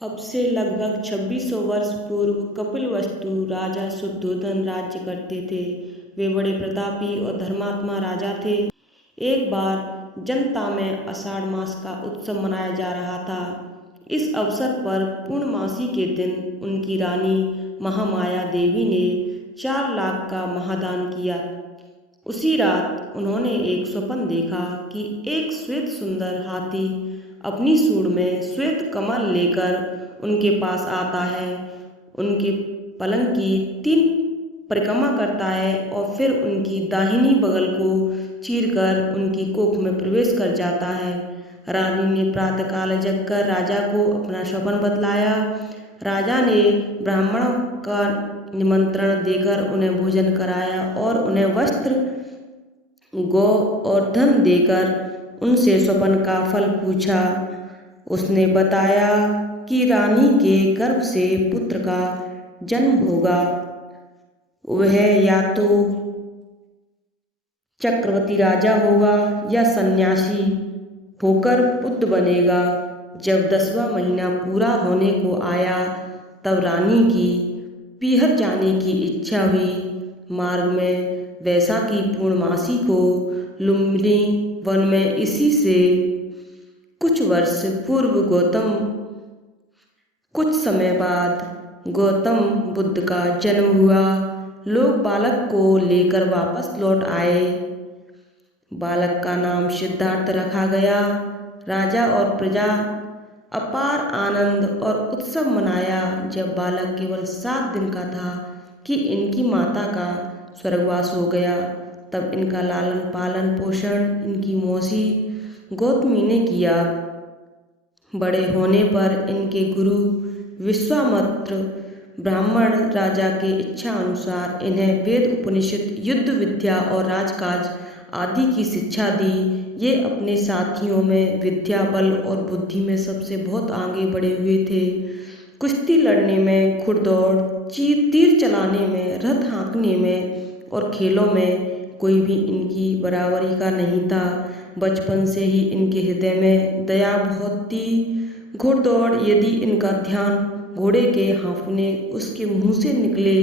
अब से लगभग 2600 वर्ष पूर्व कपिलवस्तु राजा शुद्धोधन राज्य करते थे। वे बड़े प्रतापी और धर्मात्मा राजा थे। एक बार जनता में आषाढ़ मास का उत्सव मनाया जा रहा था। इस अवसर पर पूर्णमासी के दिन उनकी रानी महामाया देवी ने 4 लाख का महादान किया। उसी रात उन्होंने एक स्वप्न देखा कि एक श्वेत सुंदर हाथी अपनी सूंड में श्वेत कमल लेकर उनके पास आता है, उनके पलंग की 3 परिक्रमा करता है और फिर उनकी दाहिनी बगल को चीरकर उनकी कोख में प्रवेश कर जाता है। रानी ने प्रातःकाल जगकर राजा को अपना स्वप्न बतलाया। राजा ने ब्राह्मणों का निमंत्रण देकर उन्हें भोजन कराया और उन्हें वस्त्र, गौ और धन देकर उनसे स्वप्न का फल पूछा। उसने बताया कि रानी के गर्भ से पुत्र का जन्म होगा। वह या तो चक्रवर्ती राजा होगा या सन्यासी होकर बुद्ध बनेगा। जब 10वां महीना पूरा होने को आया तब रानी की पीहर जाने की इच्छा हुई। मार्ग में वैशाखी पूर्णमासी को लुम्बिनी वन में इसी से कुछ वर्ष पूर्व कुछ समय बाद गौतम बुद्ध का जन्म हुआ। लोग बालक को लेकर वापस लौट आए। बालक का नाम सिद्धार्थ रखा गया। राजा और प्रजा अपार आनंद और उत्सव मनाया। जब बालक केवल 7 दिन का था कि इनकी माता का स्वर्गवास हो गया, तब इनका लालन पालन पोषण इनकी मौसी गौतमी ने किया। बड़े होने पर इनके गुरु विश्वामित्र ब्राह्मण राजा के इच्छा अनुसार इन्हें वेद, उपनिषद, युद्ध विद्या और राजकाज आदि की शिक्षा दी। ये अपने साथियों में विद्या, बल और बुद्धि में सबसे बहुत आगे बढ़े हुए थे। कुश्ती लड़ने में, घुड़दौड़, तीर चलाने में, रथ हाँकने में और खेलों में कोई भी इनकी बराबरी का नहीं था। बचपन से ही इनके हृदय में दया बहुत थी। घुड़दौड़ यदि इनका ध्यान घोड़े के हाँफने, उसके मुंह से निकले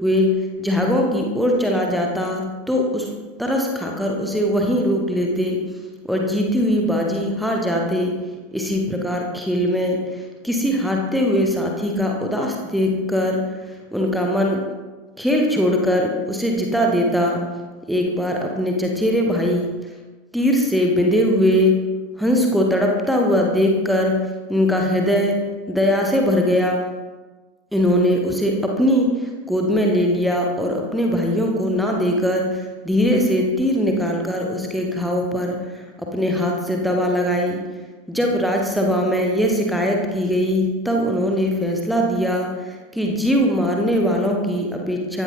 हुए झागों की ओर चला जाता तो उस तरस खाकर उसे वहीं रोक लेते और जीती हुई बाजी हार जाते। इसी प्रकार खेल में किसी हारते हुए साथी का उदास देखकर उनका मन खेल छोड़कर उसे जिता देता। एक बार अपने चचेरे भाई तीर से बिंधे हुए हंस को तड़पता हुआ देखकर इनका हृदय दया से भर गया। इन्होंने उसे अपनी गोद में ले लिया और अपने भाइयों को ना देकर धीरे से तीर निकालकर उसके घाव पर अपने हाथ से दवा लगाई। जब राजसभा में यह शिकायत की गई तब उन्होंने फैसला दिया कि जीव मारने वालों की अपेक्षा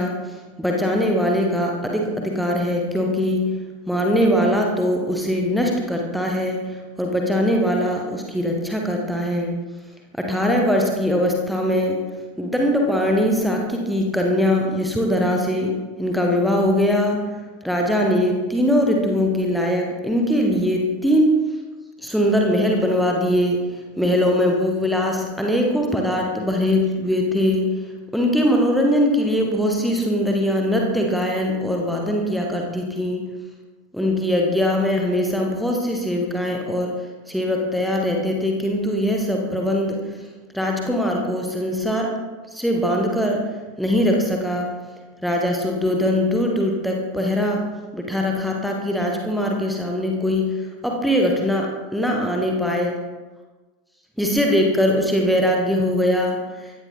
बचाने वाले का अधिक अधिकार है, क्योंकि मारने वाला तो उसे नष्ट करता है और बचाने वाला उसकी रक्षा करता है। 18 वर्ष की अवस्था में दंडपाणी साक्य की कन्या यशोधरा से इनका विवाह हो गया। राजा ने तीनों ऋतुओं के लायक इनके लिए 3 सुंदर महल बनवा दिए। महलों में भोग विलास अनेकों पदार्थ भरे हुए थे। उनके मनोरंजन के लिए बहुत सी सुंदरियां नृत्य, गायन और वादन किया करती थीं। उनकी आज्ञा में हमेशा बहुत सी सेविकाएं और सेवक तैयार रहते थे, किंतु यह सब प्रबंध राजकुमार को संसार से बांधकर नहीं रख सका। राजा शुद्धोधन दूर दूर तक पहरा बिठा रखा था कि राजकुमार के सामने कोई अप्रिय घटना न आने पाए, जिसे देखकर उसे वैराग्य हो गया।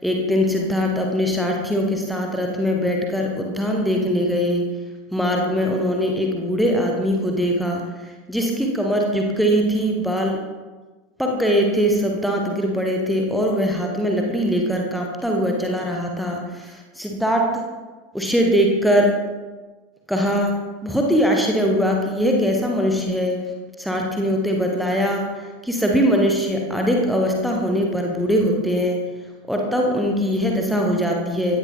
एक दिन सिद्धार्थ अपने सारथियों के साथ रथ में बैठकर उद्यान देखने गए। मार्ग में उन्होंने एक बूढ़े आदमी को देखा जिसकी कमर झुक गई थी, बाल पक गए थे, सब दांत गिर पड़े थे और वह हाथ में लकड़ी लेकर कांपता हुआ चला रहा था। सिद्धार्थ उसे देखकर कहा, बहुत ही आश्चर्य हुआ कि यह कैसा मनुष्य है। सारथी ने उसे बतलाया कि सभी मनुष्य अधिक अवस्था होने पर बूढ़े होते हैं और तब उनकी यह दशा हो जाती है।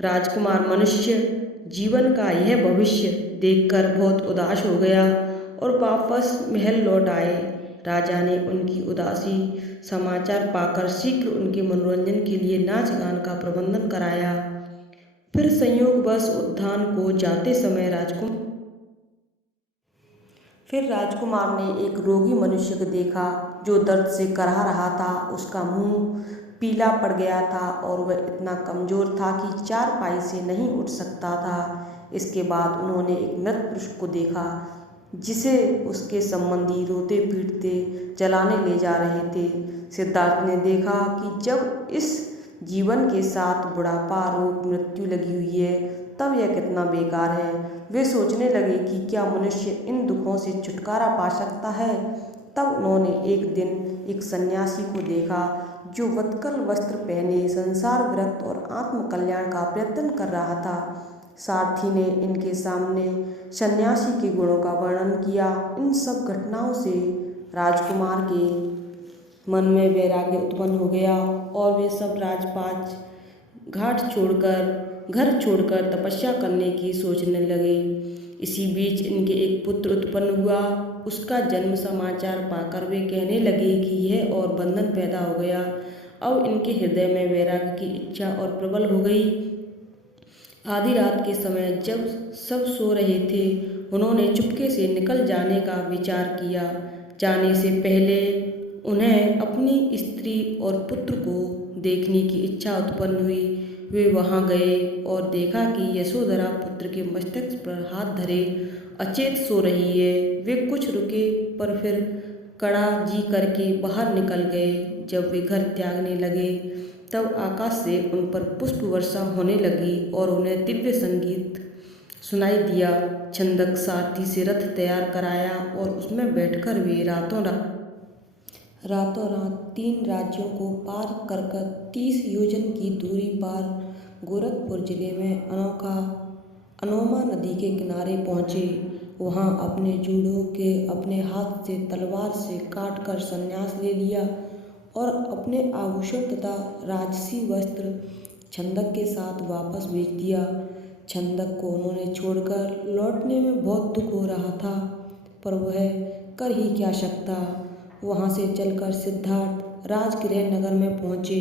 राजकुमार मनुष्य जीवन का यह भविष्य देखकर बहुत उदास हो गया और वापस महल लौट आए। राजा ने उनकी उदासी समाचार पाकर शीघ्र उनके मनोरंजन के लिए नाच गान का प्रबंधन कराया। फिर संयोगवश उद्यान को जाते समय राजकुमार ने एक रोगी मनुष्य को देखा जो दर्द से कराह रहा था। उसका मुंह पीला पड़ गया था और वह इतना कमजोर था कि चारपाई से नहीं उठ सकता था। इसके बाद उन्होंने एक मृत पुरुष को देखा जिसे उसके संबंधी रोते पीटते जलाने ले जा रहे थे। सिद्धार्थ ने देखा कि जब इस जीवन के साथ बुढ़ापा, रोग, मृत्यु लगी हुई है तब यह कितना बेकार है। वे सोचने लगे कि क्या मनुष्य इन दुखों से छुटकारा पा सकता है। तब उन्होंने एक दिन एक सन्यासी को देखा जो वत्कल वस्त्र पहने संसार विरक्त और आत्मकल्याण का प्रयत्न कर रहा था। सारथी ने इनके सामने सन्यासी के गुणों का वर्णन किया। इन सब घटनाओं से राजकुमार के मन में वैराग्य उत्पन्न हो गया और वे सब राजपाट घर छोड़कर तपस्या करने की सोचने लगे। इसी बीच इनके एक पुत्र उत्पन्न हुआ। उसका जन्म समाचार पाकर वे कहने लगे कि यह और बंधन पैदा हो गया। अब इनके हृदय में वैराग्य की इच्छा और प्रबल हो गई। आधी रात के समय जब सब सो रहे थे, उन्होंने चुपके से निकल जाने का विचार किया। जाने से पहले उन्हें अपनी स्त्री और पुत्र को देखने की इच्छा उत्पन्न हुई। वे वहां गए और देखा कि यशोधरा पुत्र के मस्तक पर हाथ धरे अचेत सो रही है। वे कुछ रुके पर फिर कड़ा जी करके बाहर निकल गए। जब वे घर त्यागने लगे तब आकाश से उन पर पुष्प वर्षा होने लगी और उन्हें दिव्य संगीत सुनाई दिया। छंदक सारथी से रथ तैयार कराया और उसमें बैठकर वे रातों रात 3 राज्यों को पार कर 30 योजन की दूरी पर गोरखपुर जिले में अनोमा नदी के किनारे पहुँचे। वहाँ अपने जूड़ों के अपने हाथ से तलवार से काट कर संन्यास ले लिया और अपने आभूषण तथा राजसी वस्त्र छंदक के साथ वापस भेज दिया। छंदक को उन्होंने छोड़कर लौटने में बहुत दुख हो रहा था, पर वह कर ही क्या सकता। वहाँ से चलकर सिद्धार्थ राजगृह नगर में पहुँचे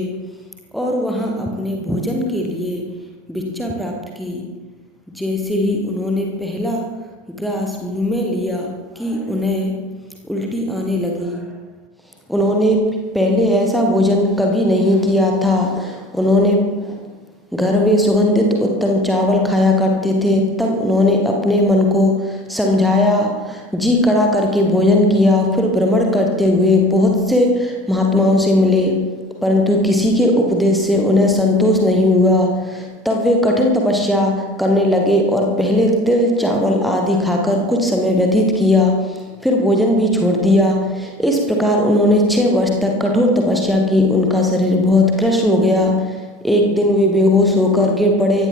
और वहाँ अपने भोजन के लिए भिक्षा प्राप्त की। जैसे ही उन्होंने पहला ग्रास मुँह में लिया कि उन्हें उल्टी आने लगी। उन्होंने पहले ऐसा भोजन कभी नहीं किया था। उन्होंने घर में सुगंधित उत्तम चावल खाया करते थे। तब उन्होंने अपने मन को समझाया, जी कड़ा करके भोजन किया। फिर भ्रमण करते हुए बहुत से महात्माओं से मिले, परंतु किसी के उपदेश से उन्हें संतोष नहीं हुआ। तब वे कठिन तपस्या करने लगे और पहले तिल चावल आदि खाकर कुछ समय व्यतीत किया, फिर भोजन भी छोड़ दिया। इस प्रकार उन्होंने 6 वर्ष तक कठोर तपस्या की। उनका शरीर बहुत कृश हो गया। एक दिन वे बेहोश होकर गिर पड़े।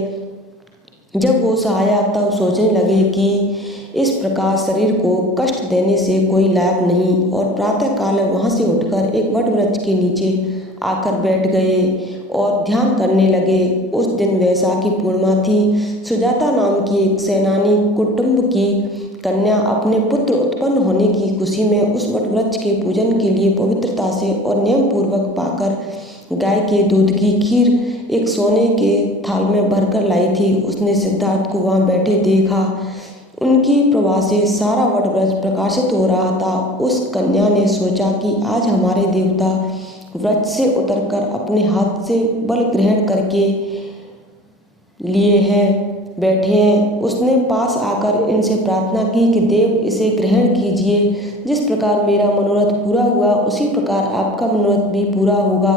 जब होश आया तब सोचने लगे कि इस प्रकार शरीर को कष्ट देने से कोई लाभ नहीं, और प्रातःकाल वहाँ से उठकर एक वट वृक्ष के नीचे आकर बैठ गए और ध्यान करने लगे। उस दिन वैशाखी पूर्णिमा थी। सुजाता नाम की एक सेनानी कुटुंब की कन्या अपने पुत्र उत्पन्न होने की खुशी में उस वट वृक्ष के पूजन के लिए पवित्रता से और नियम पूर्वक पाकर गाय के दूध की खीर एक सोने के थाल में भरकर लाई थी। उसने सिद्धार्थ को वहाँ बैठे देखा। उनकी प्रभा से सारा वट वृक्ष प्रकाशित हो रहा था। उस कन्या ने सोचा कि आज हमारे देवता वृक्ष से उतरकर अपने हाथ से बल ग्रहण करके लिए हैं, बैठे हैं। उसने पास आकर इनसे प्रार्थना की कि देव इसे ग्रहण कीजिए। जिस प्रकार मेरा मनोरथ पूरा हुआ उसी प्रकार आपका मनोरथ भी पूरा होगा।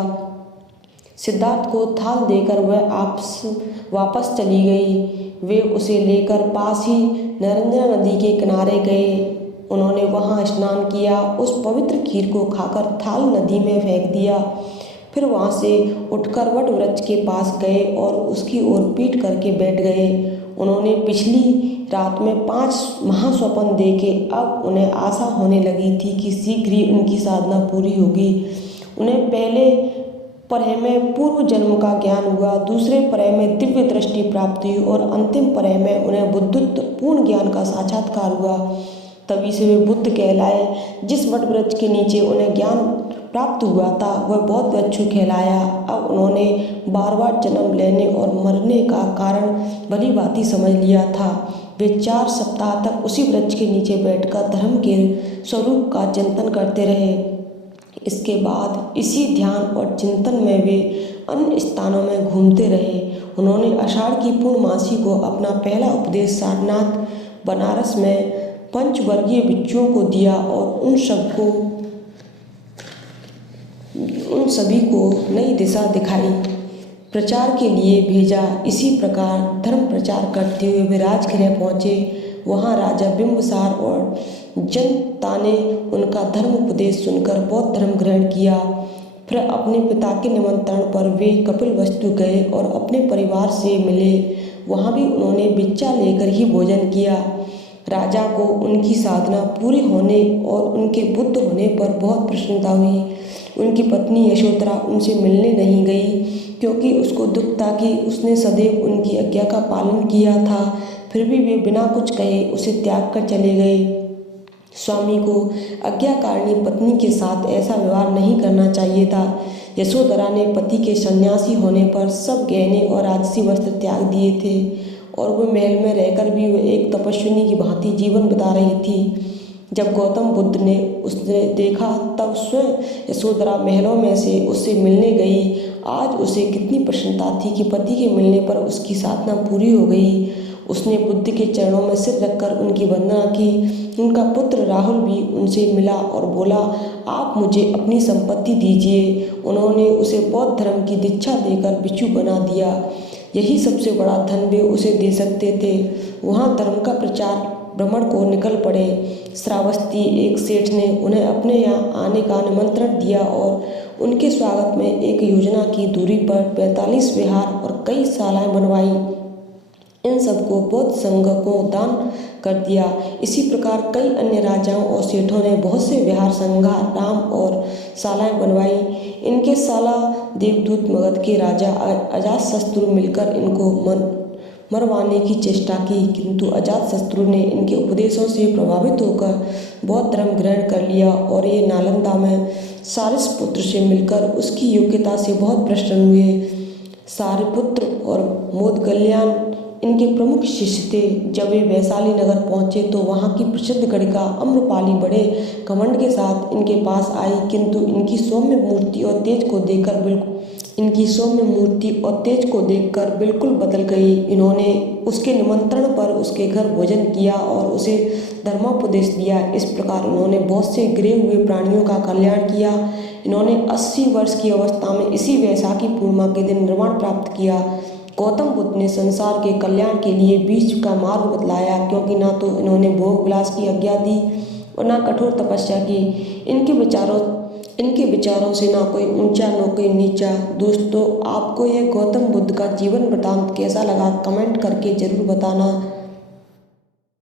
सिद्धार्थ को थाल देकर वह वापस चली गई। वे उसे लेकर पास ही नर्मदा नदी के किनारे गए। उन्होंने वहां स्नान किया। उस पवित्र खीर को खाकर थाल नदी में फेंक दिया। फिर वहां से उठकर वट वृक्ष के पास गए और उसकी ओर पीठ करके बैठ गए। उन्होंने पिछली रात में 5 महास्वप्न देखे। अब उन्हें आशा होने लगी थी कि शीघ्र ही उनकी साधना पूरी होगी। उन्हें पहले प्रलय में पूर्व जन्म का ज्ञान हुआ, दूसरे प्रलय में दिव्य दृष्टि प्राप्त हुई और अंतिम प्रलय में उन्हें बुद्धत्व पूर्ण ज्ञान का साक्षात्कार हुआ। तभी से वे बुद्ध कहलाए। जिस वट वृक्ष के नीचे उन्हें ज्ञान प्राप्त हुआ था वह बौद्ध भिक्षु कहलाया। अब उन्होंने बार बार जन्म लेने और मरने का कारण भली भांति समझ लिया था। वे 4 सप्ताह तक उसी वृक्ष के नीचे बैठकर धर्म के स्वरूप का चिंतन करते रहे। इसके बाद इसी ध्यान और चिंतन में वे अन्य स्थानों में घूमते रहे। उन्होंने आषाढ़ की पूर्णमासी को अपना पहला उपदेश सारनाथ बनारस में पंचवर्गीय भिक्षुओं को दिया और उन सभी को नई दिशा दिखाई, प्रचार के लिए भेजा। इसी प्रकार धर्म प्रचार करते हुए वे राजगृह पहुँचे। वहाँ राजा बिंबिसार और जनता ने उनका धर्म उपदेश सुनकर बौद्ध धर्म ग्रहण किया। फिर अपने पिता के निमंत्रण पर वे कपिलवस्तु गए और अपने परिवार से मिले। वहाँ भी उन्होंने भिक्षा लेकर ही भोजन किया। राजा को उनकी साधना पूरी होने और उनके बुद्ध होने पर बहुत प्रसन्नता हुई। उनकी पत्नी यशोधरा उनसे मिलने नहीं गई क्योंकि उसको दुख था कि उसने सदैव उनकी आज्ञा का पालन किया था। फिर भी वे बिना कुछ कहे उसे त्याग कर चले गए। स्वामी को आज्ञाकारिणी पत्नी के साथ ऐसा व्यवहार नहीं करना चाहिए था। यशोधरा ने पति के सन्यासी होने पर सब गहने और राजसी वस्त्र त्याग दिए थे और वह महल में रहकर भी वह एक तपस्विनी की भांति जीवन बिता रही थी। जब गौतम बुद्ध ने उसने देखा तब स्वयं यशोधरा महलों में से उससे मिलने गई। आज उसे कितनी प्रसन्नता थी कि पति के मिलने पर उसकी साधना पूरी हो गई। उसने बुद्ध के चरणों में सिर रखकर उनकी वंदना की। उनका पुत्र राहुल भी उनसे मिला और बोला, आप मुझे अपनी संपत्ति दीजिए। उन्होंने उसे बौद्ध धर्म की दीक्षा देकर भिक्षु बना दिया। यही सबसे बड़ा धन वे उसे दे सकते थे। वहाँ धर्म का प्रचार भ्रमण को निकल पड़े। श्रावस्ती एक सेठ ने उन्हें अपने यहाँ आने का निमंत्रण दिया और उनके स्वागत में एक योजना की दूरी पर 45 विहार और कई शालाएं बनवाई। इन सबको बौद्ध संघ को दान कर दिया। इसी प्रकार कई अन्य राजाओं और सेठों ने बहुत से विहार संघाराम और शालाएं बनवाई। इनके शाला देवदूत मगध के राजा अजातशत्रु मिलकर इनको मरवाने की चेष्टा की, किंतु अजातशत्रु ने इनके उपदेशों से प्रभावित होकर बौद्ध धर्म ग्रहण कर लिया और ये नालंदा में सारिपुत्र से मिलकर उसकी योग्यता से बहुत प्रसन्न हुए। सारिपुत्र और मोदगल्यान इनके प्रमुख शिष्य थे। जब वे वैशाली नगर पहुँचे तो वहाँ की प्रसिद्ध गणिका अम्रपाली बड़े घमंड के साथ इनके पास आई, किंतु इनकी सौम्य मूर्ति और तेज को देखकर बिल्कुल बदल गई। इन्होंने उसके निमंत्रण पर उसके घर भोजन किया और उसे धर्मोपदेश दिया। इस प्रकार उन्होंने बहुत से गिरे हुए प्राणियों का कल्याण किया। इन्होंने 80 वर्ष की अवस्था में इसी वैशाखी पूर्णिमा के दिन निर्वाण प्राप्त किया। गौतम बुद्ध ने संसार के कल्याण के लिए बीच का मार्ग बतलाया, क्योंकि ना तो इन्होंने भोग विलास की आज्ञा दी और ना कठोर तपस्या की। इनके विचारों से ना कोई ऊंचा ना कोई नीचा। दोस्तों, आपको यह गौतम बुद्ध का जीवन वृत्तांत कैसा लगा कमेंट करके ज़रूर बताना।